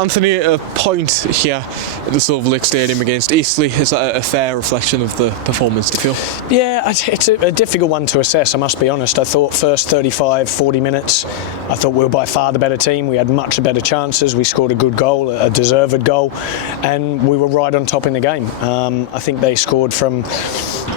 Anthony, a point here at the Silver Lake Stadium against Eastleigh, is that a fair reflection of the performance, do you feel? Yeah, it's a difficult one to assess, I must be honest. I thought first 35, 40 minutes, I thought we were by far the better team. We had much better chances. We scored a good goal, a deserved goal, and we were right on top in the game. I think they scored from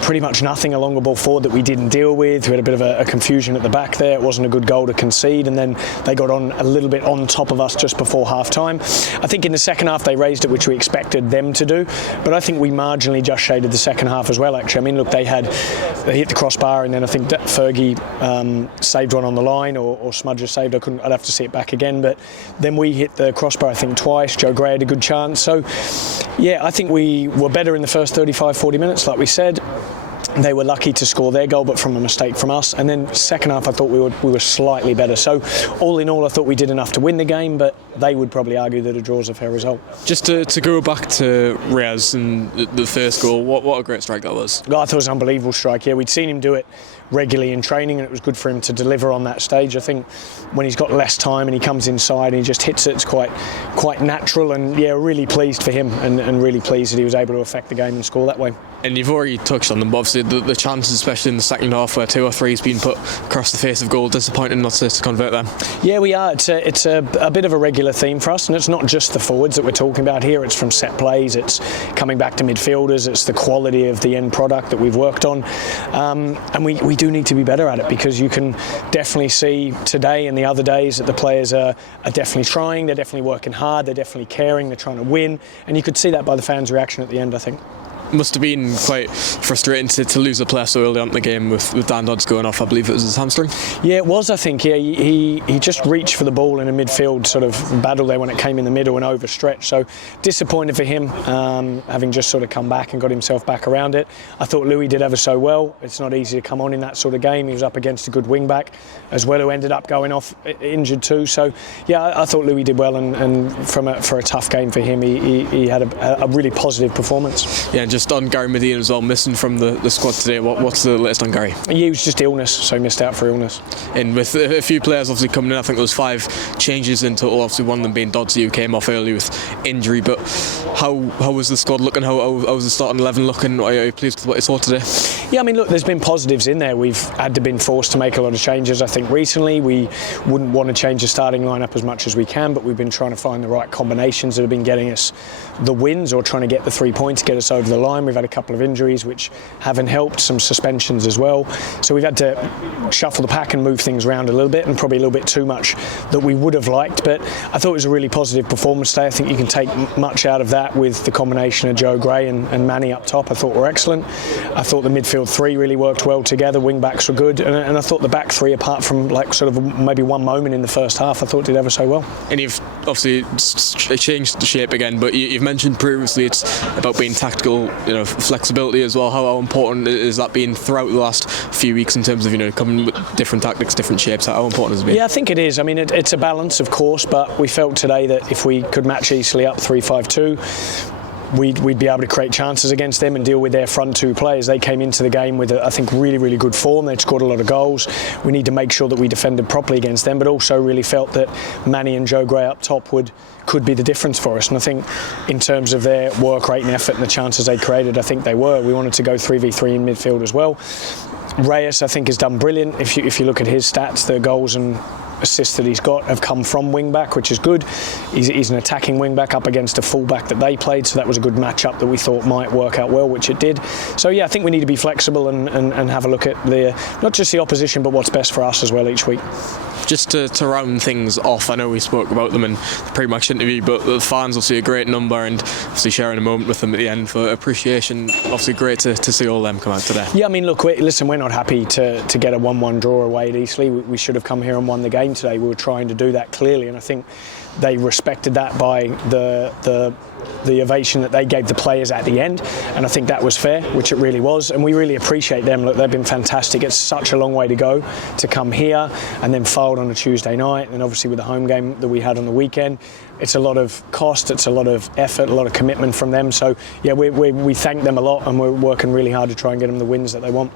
pretty much nothing along the ball forward that we didn't deal with. We had a bit of a confusion at the back there. It wasn't a good goal to concede, and then they got on a little bit on top of us just before half-time. I think in the second half they raised it, which we expected them to do, but I think we marginally just shaded the second half as well, actually. I mean, look, they hit the crossbar, and then I think Fergie saved one on the line, or Smudger saved. I'd have to see it back again, but then we hit the crossbar, I think, twice. Joe Gray had a good chance. So, yeah, I think we were better in the first 35, 40 minutes, like we said. They were lucky to score their goal, but from a mistake from us. And then second half, I thought we were slightly better. So all in all, I thought we did enough to win the game, but they would probably argue that a draw is a fair result. Just to go back to Reyes and the first goal, what a great strike that was. I thought it was an unbelievable strike. Yeah, we'd seen him do it regularly in training, and it was good for him to deliver on that stage. I think when he's got less time and he comes inside and he just hits it, it's quite natural. And yeah, really pleased for him, and really pleased that he was able to affect the game and score that way. And you've already touched on them, but obviously the chances, especially in the second half, where 2 or 3's been put across the face of goal, disappointing not to convert them. Yeah, we are. It's a bit of a regular theme for us, and it's not just the forwards that we're talking about here. It's from set plays, it's coming back to midfielders, it's the quality of the end product that we've worked on, and we do need to be better at it, because you can definitely see today and the other days that the players are definitely trying, they're definitely working hard, they're definitely caring, they're trying to win, and you could see that by the fans' reaction at the end, I think. Must have been quite frustrating to lose a player so early on in the game with Dan Dodds going off. I believe it was his hamstring. Yeah, it was, I think. Yeah, he just reached for the ball in a midfield sort of battle there when it came in the middle and overstretched. So disappointed for him, having just sort of come back and got himself back around it. I thought Louis did ever so well. It's not easy to come on in that sort of game. He was up against a good wing back as well, who ended up going off injured too. So yeah, I thought Louis did well, and for a tough game for him, he had a really positive performance. Yeah, just on Gary Medina as well, missing from the squad today. What's the latest on Gary? He was just illness, so he missed out for illness. And with a few players obviously coming in, I think there was 5 changes in total, obviously one of them being Dodds, who came off early with injury. But how was the squad looking? How was the starting 11 looking? Are you pleased with what you saw today? Yeah, I mean, look, there's been positives in there. We've been forced to make a lot of changes, I think, recently. We wouldn't want to change the starting lineup as much as we can, but we've been trying to find the right combinations that have been getting us the wins, or trying to get the 3 points, get us over the line. We've had a couple of injuries which haven't helped, some suspensions as well. So we've had to shuffle the pack and move things around a little bit, and probably a little bit too much that we would have liked. But I thought it was a really positive performance today. I think you can take much out of that with the combination of Joe Gray and Manny up top. I thought were excellent. I thought the midfield 3 really worked well together. Wing backs were good, and I thought the back 3, apart from like sort of maybe one moment in the first half, I thought did ever so well. And you've obviously changed the shape again, but you've mentioned previously it's about being tactical, flexibility as well. How important is that been throughout the last few weeks in terms of coming with different tactics, different shapes? How important has it been? Yeah, I think it is. I mean, it's a balance, of course, but we felt today that if we could match Eastleigh up 3-5-2, we'd be able to create chances against them and deal with their front 2 players. They came into the game with, I think, really, really good form. They'd scored a lot of goals. We need to make sure that we defended properly against them, but also really felt that Manny and Joe Gray up top could be the difference for us. And I think in terms of their work rate and effort and the chances they created, I think they were. We wanted to go 3v3 in midfield as well. Reyes, I think, has done brilliant. If you look at his stats, the goals and assists that he's got have come from wing back, which is good. He's an attacking wing back up against a full back that they played, so that was a good match-up that we thought might work out well, which it did. So yeah, I think we need to be flexible and have a look at not just the opposition, but what's best for us as well each week. Just to round things off, I know we spoke about them in the pre-match interview, but the fans obviously a great number, and obviously sharing a moment with them at the end for appreciation. Obviously great to see all them come out today. Yeah, I mean, look, we're not happy to get a 1-1 draw away at Eastleigh. We should have come here and won the game today. We were trying to do that clearly, and I think they respected that by the ovation that they gave the players at the end, and I think that was fair, which it really was, and we really appreciate them. Look, they've been fantastic. It's such a long way to go to come here and then fold on a Tuesday night, and obviously with the home game that we had on the weekend, it's a lot of cost, it's a lot of effort, a lot of commitment from them. So yeah, we thank them a lot, and we're working really hard to try and get them the wins that they want.